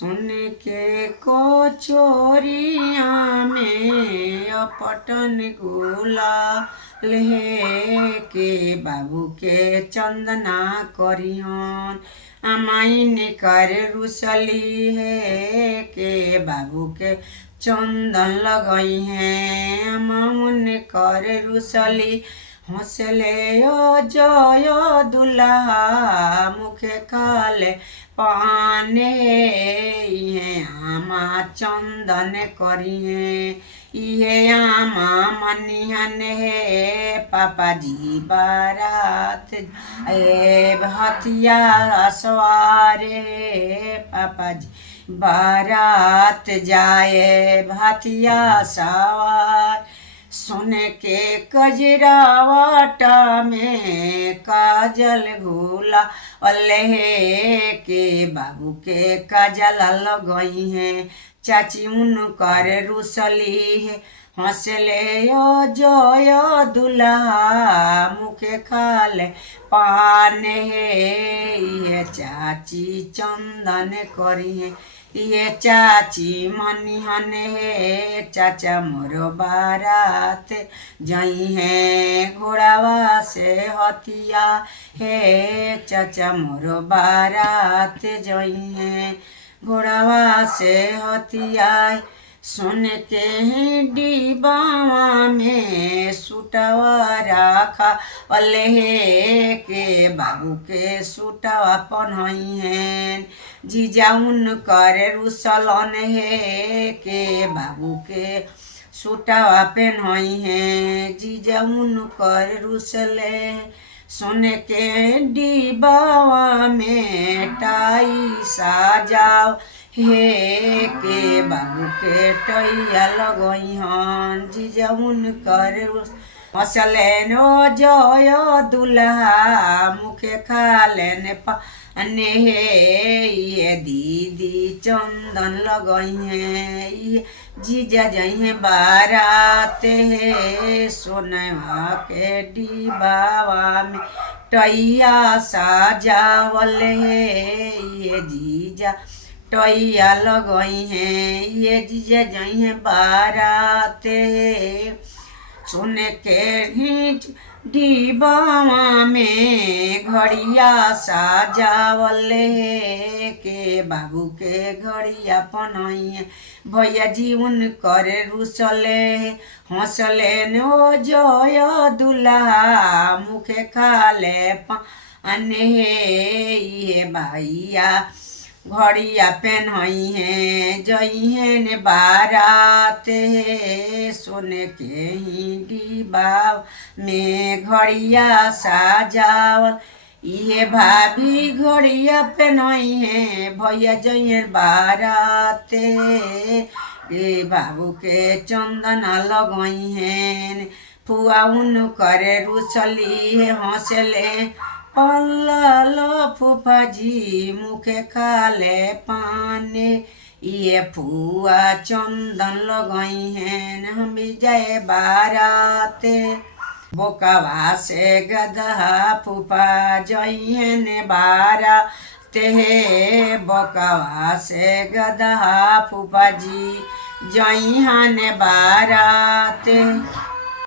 सुन के कचोरिया में अपटन गुलाल हे के बाबू के चंदना करियन अमाइन कर रुसली है के बाबू के चंदन लगई है अमाउन कर रुसली हंसले जय दुल्हा मुखे खाले पाने ये आमा चंदन करिए ये आमा मनिहन हे पापा जी बारात ए हथिया सवारे पापा जी बारात जाए भातिया सवार सुन के कजरावाटा में काजल घोला अल्लाह के बाबू के काजल लगई है चाची उनकर रुसली है हंसले जय दुल्हा मुखे खाले पान है चाची चंदन करी है ये चाची मनिहन है चाचा मोरो बारात जई है घोड़ावा से हथिया है चाचा मोरो बारात जई है घोड़ावा से हथिया सुन के ही डिबावा में सुटवा राखा अल्लाह के बाबू के सुटवा पन्हई हैं जीजा उनकर रुसलन है के बाबू के सुटवा पहनई हैं जीजा उनकर रुसले सुन के डिबावा में टाई साजाओ हे के बाबू के टैया लगई हन जीजा उनकर हंसलेन जय दुल्हा मुखे खालेन पाने हे ये दीदी चंदन लगई है ये जीजा जई बारात है सोनवा के डिबावा में टैया साजावल है ये जीजा टैया लगई है ये जीजा जई है बारात सुन के घींच डिबावा में घड़िया साजावल है के बाबू के घड़िया पनई है भैया जी उनकर रुसले हंसले नो जय दुल्हा मुखे खाले पाने ये भैया घड़िया पहनई है जई है ने बारात है सुन के ही डिबा में घड़िया साजावल ये भाभी घड़िया पहनई है भैया जई बारात ये बाबू के चंदना लगई है फुआ उनकर रुसली है हंसले अल्लाह फूफा जी मुखे खाले पाने ये फुआ चंदन लगई हैं हम जाए बारात बोकावा से गदहा फूफा जइहन बारात हे बोकावा से गदहा फूफा जी जइहन बारात